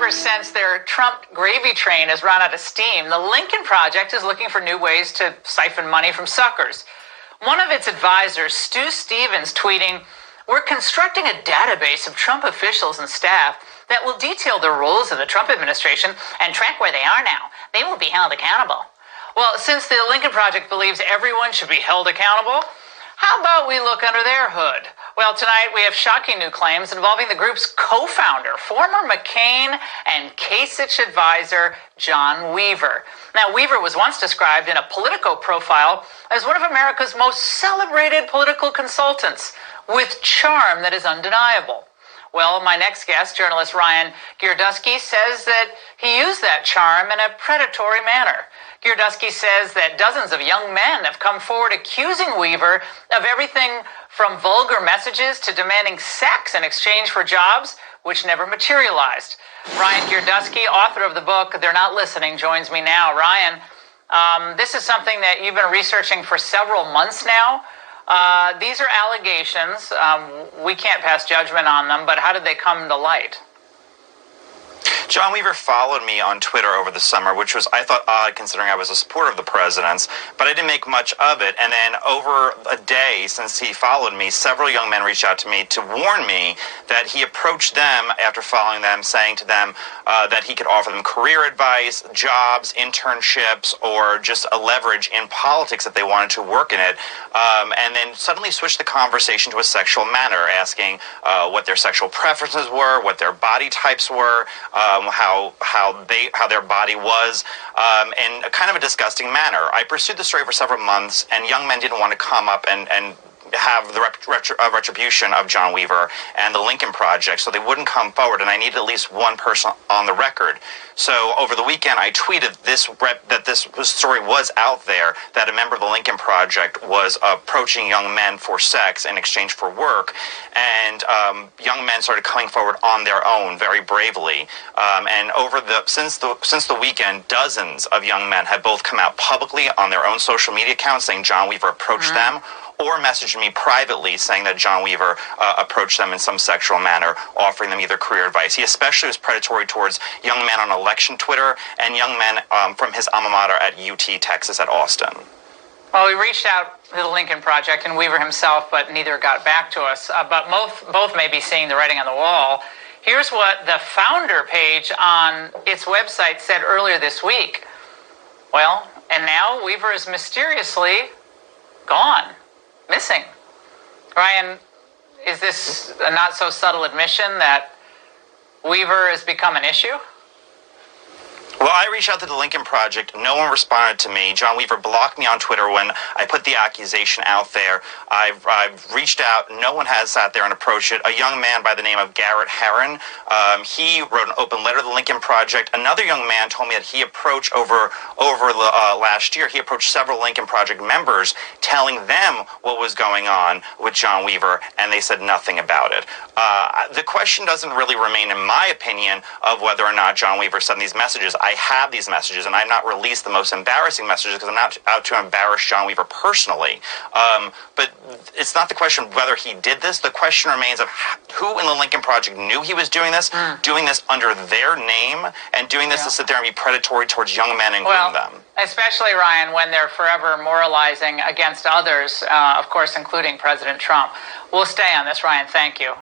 Congress sense their Trump gravy train has run out of steam, the Lincoln Project is looking for new ways to siphon money from suckers. One of its advisors, Stu Stevens, tweeting, "We're constructing a database of Trump officials and staff that will detail the roles of the Trump administration and track where they are now. They will be held accountable." Well, since the Lincoln Project believes everyone should be held accountable, how about we look under their hood? Well, tonight we have shocking new claims involving the group's co-founder, former McCain and Kasich advisor, John Weaver. Now, Weaver was once described in a Politico profile as one of America's most celebrated political consultants, with charm that is undeniable. Well, my next guest, journalist Ryan Girdusky, says that he used that charm in a predatory manner. Girdusky says that dozens of young men have come forward accusing Weaver of everything from vulgar messages to demanding sex in exchange for jobs, which never materialized. Ryan Girdusky, author of the book They're Not Listening, joins me now. Ryan, this is something that you've been researching for several months now. These are allegations. We can't pass judgment on them, but how did they come to light? John Weaver followed me on Twitter over the summer, which was, I thought, odd considering I was a supporter of the president's, but I didn't make much of it. And then over a day since he followed me, several young men reached out to me to warn me that he approached them after following them, saying to them that he could offer them career advice, jobs, internships, or just a leverage in politics if they wanted to work in it. And then suddenly switched the conversation to a sexual manner, asking what their sexual preferences were, what their body types were, how their body was, in a kind of a disgusting manner. I pursued the story for several months, and young men didn't want to come up and have the retribution of John Weaver and the Lincoln Project, so they wouldn't come forward, and I needed at least one person on the record. So over the weekend, I tweeted that this story was out there, that a member of the Lincoln Project was approaching young men for sex in exchange for work, and young men started coming forward on their own very bravely. And since the weekend, dozens of young men have both come out publicly on their own social media accounts saying John Weaver approached them, or messaged me privately saying that John Weaver approached them in some sexual manner, offering them either career advice. He especially was predatory towards young men on election Twitter and young men from his alma mater at UT Texas at Austin. Well, we reached out to the Lincoln Project and Weaver himself, but neither got back to us. But both may be seeing the writing on the wall. Here's what the founder page on its website said earlier this week. Well, and now Weaver is mysteriously gone. Missing. Ryan, is this a not so subtle admission that Weaver has become an issue? Well, I reached out to the Lincoln Project. No one responded to me. John Weaver blocked me on Twitter when I put the accusation out there. I've reached out. No one has sat there and approached it. A young man by the name of Garrett Herron, he wrote an open letter to the Lincoln Project. Another young man told me that he approached over last year. He approached several Lincoln Project members, telling them what was going on with John Weaver, and they said nothing about it. The question doesn't really remain, in my opinion, of whether or not John Weaver sent these messages. I have these messages, and I've not released the most embarrassing messages because I'm not out to embarrass John Weaver personally. But it's not the question of whether he did this. The question remains of who in the Lincoln Project knew he was doing this under their name, and doing this to sit there and be predatory towards young men and groom them. Especially, Ryan, when they're forever moralizing against others, of course, including President Trump. We'll stay on this, Ryan. Thank you.